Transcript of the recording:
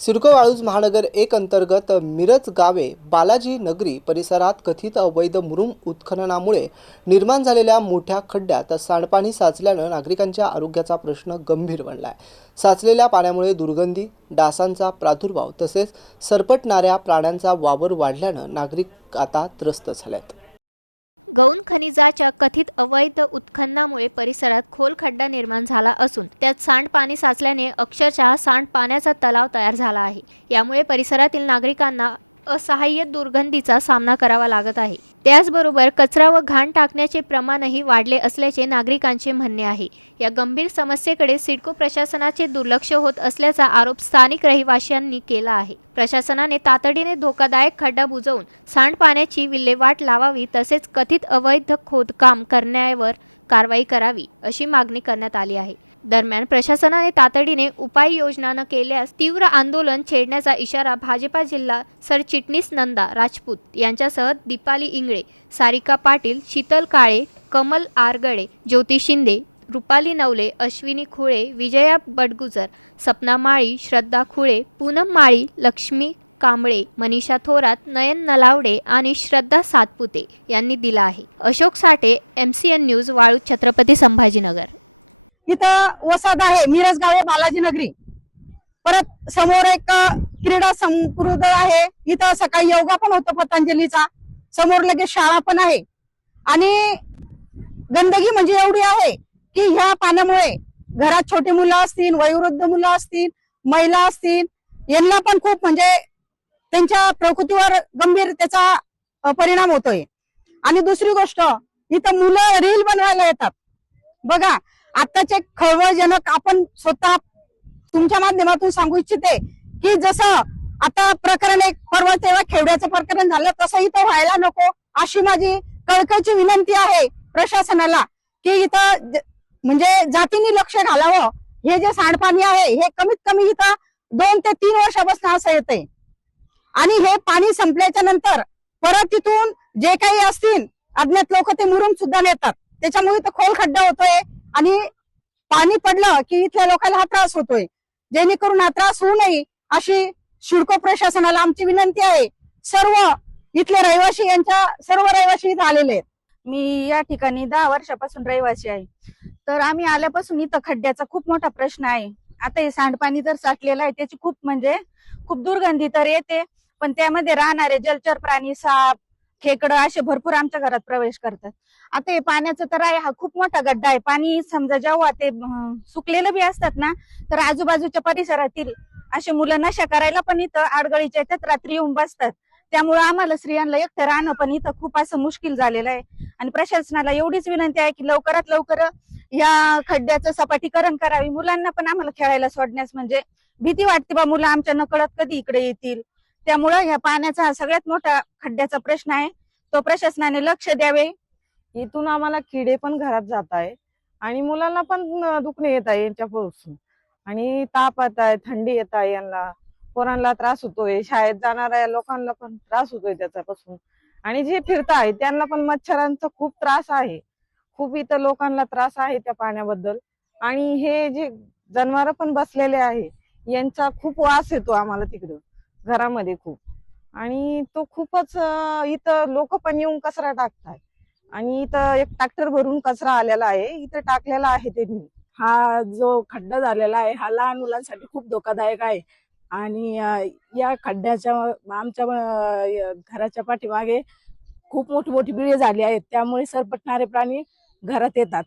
सिडको वाळूज महानगर एक अंतर्गत मिरज गावे बालाजी नगरी परिसरात कथित अवैध मुरुम उत्खननामुळे निर्माण झालेल्या मोठ्या खड्ड्यात सांडपाणी साचल्यानं नागरिकांच्या आरोग्याचा प्रश्न गंभीर बनलाय। साचलेल्या पाण्यामुळे दुर्गंधी, डासांचा प्रादुर्भाव तसेच सरपटणाऱ्या प्राण्यांचा वावर वाढल्यानं नागरिक आता त्रस्त झालेत। गौण खनिजाच्या कथित अवैध उत्खननामुळे परिसरात खोल खड्डा निर्माण झाला असून त्यात सांडपाणी साचल्याने अक्षरशः सांडपाण्याचा तलाव तयार झाला आहे। यामुळे परिसरातील नागरिकांना असहाय्य दुर्गंधीचा सामना करावा लागत आहे। त्याचबरोबर कचरा व घाण टाकण्याचे प्रमाणही वाढले असल्याचे नागरिकांचे म्हणणे आहे। या गंभीर समस्येकडे सिडको प्रशासनाचे दुर्लक्ष होत असल्याचा आरोप स्थानिक रहिवाशांनी केला आहे। प्रशासनाने तातडीने धोकादायक खड्डा बुजवून सांडपाण्याची विल्हेवाट लावावी तसेच कथित अवैध खोदकाम करण्यावर कारवाई करावी अशी मागणी करण्यात आली आहे। दरम्यान प्रशासनाने तातडीने उपाययोजना न केल्यास तीव्र आंदोलन छेडण्याचा इशारा भाजपा जिल्हा सरचिटणीस नंदा राजपूत यांच्यासह दीपाली इंगळे, सारिका पाटील, शीतल काळे, कमल आरगडे, ज्योती शिंदे, रुपाली नवले, अश्विनी खुळे, विजया बडगुजर, सपना माळी, श्रद्धा खुळे, पूनम माळी, लक्ष्मी कांबळे, मनीषा थोरात, नयन नलावडे आणि श्रद्धा सातपुते यांनी दिला आहे। अशोक साठे, MCN न्यूज, वाळूज, छत्रपती संभाजीनगर। इथं वसाहत आहे मिरज गावे बालाजी नगरी। परत समोर एक क्रीडा संकुल आहे। इथं सकाळी योगा पण होतो पतंजलीचा। समोर लगेच शाळा पण आहे आणि गंदगी म्हणजे एवढी आहे की ह्या पाण्यामुळे घरात छोटी मुलं असतील, वयोवृद्ध मुलं असतील, महिला असतील, यांना पण खूप म्हणजे त्यांच्या प्रकृतीवर गंभीर त्याचा परिणाम होतोय। आणि दुसरी गोष्ट, इथं मुलं रील बनवायला येतात बघा। आताचे खळबळजनक आपण स्वतः तुमच्या माध्यमातून सांगू इच्छिते की जसं आता प्रकरण एक परवा तेव्हा खेवड्याचं प्रकरण झालं तसं इथं व्हायला नको अशी माझी कळकळीची विनंती आहे प्रशासनाला की इथं म्हणजे जातीने लक्ष घालावं। हे जे सांडपाणी आहे हे कमीत कमी इथं 2 ते 3 वर्षापासून असं येतंय आणि हे पाणी संपल्याच्या नंतर परत तिथून जे काही असतील अज्ञात लोक ते मुरुम सुद्धा नेतात। त्याच्यामुळे इथं खोल खड्डा होतोय आणि पाणी पडलं की इथल्या लोकांना हा त्रास होतोय। जेणेकरून हा त्रास होऊ नये अशी सिडको प्रशासनाला आमची विनंती आहे। सर्व इथले रहिवासी सर्व रहिवासी इथं आलेले आहेत। मी या ठिकाणी 10 वर्षापासून रहिवासी आहे। तर आम्ही आल्यापासून इथं खड्ड्याचा खूप मोठा प्रश्न आहे। आता हे सांडपाणी जर साठलेलं आहे त्याची खूप दुर्गंधी तर येते, पण त्यामध्ये राहणारे जलचर प्राणी, साप, खेकडं असे भरपूर आमच्या घरात प्रवेश करतात। आता हे पाण्याचं तर आहे, हा खूप मोठा गड्डा आहे। पाणी समजा जेव्हा ते सुकलेलं बी असतात ना, तर आजूबाजूच्या परिसरातील असे मुलं नशा करायला पण इथं आडगळीच्या याच्यात रात्री येऊन बसतात। त्यामुळे आम्हाला स्त्रियांना एकटं राहणं पण इथं खूप असं मुश्किल झालेलं आहे। आणि प्रशासनाला एवढीच विनंती आहे की लवकरात लवकर या खड्ड्याचं सपाटीकरण करावी। मुलांना पण आम्हाला खेळायला सोडण्यास म्हणजे भीती वाटते बा, मुलं आमच्या नकळत कधी इकडे येतील। त्यामुळे ह्या पाण्याचा हा सगळ्यात मोठा खड्ड्याचा प्रश्न आहे, तो प्रशासनाने लक्ष द्यावे। इथून आम्हाला किडे पण घरात जात आहे आणि मुलांना पण दुखणे येत आहे यांच्यापासून, आणि ताप येत आहे, थंडी येत आहे, यांना पोरांना त्रास होतोय, शाळेत जाणाऱ्या लोकांना पण त्रास होतोय त्याच्यापासून, आणि जे फिरत आहे त्यांना पण मच्छरांचा खूप त्रास आहे। खूप इथं लोकांना त्रास आहे त्या पाण्याबद्दल। आणि हे जे जनावर पण बसलेले आहे यांचा खूप वास येतो आम्हाला तिकडं घरामध्ये खूप, आणि तो खूपच इथं लोक पण येऊन कचरा टाकतात आणि इथं एक ट्रॅक्टर भरून कचरा आलेला आहे, इथं टाकलेला आहे त्यांनी। हा जो खड्डा झालेला आहे हा लहान मुलांसाठी खूप धोकादायक आहे। आणि या खड्ड्याच्या आमच्या घराच्या पाठीमागे खूप मोठी मोठी बिळे झाली आहेत, त्यामुळे सरपटणारे प्राणी घरात येतात।